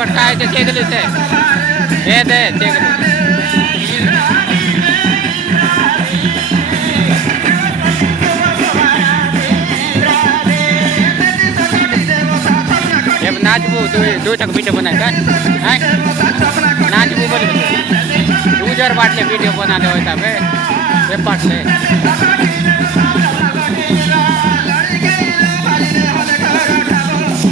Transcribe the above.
पण काय ते चेगलीच आहे हे दे चेगली नाचबू दो तक वीडियो बनाए का नाचबू बोल दो जार बाटले वीडियो बना दे होता बे पाट ले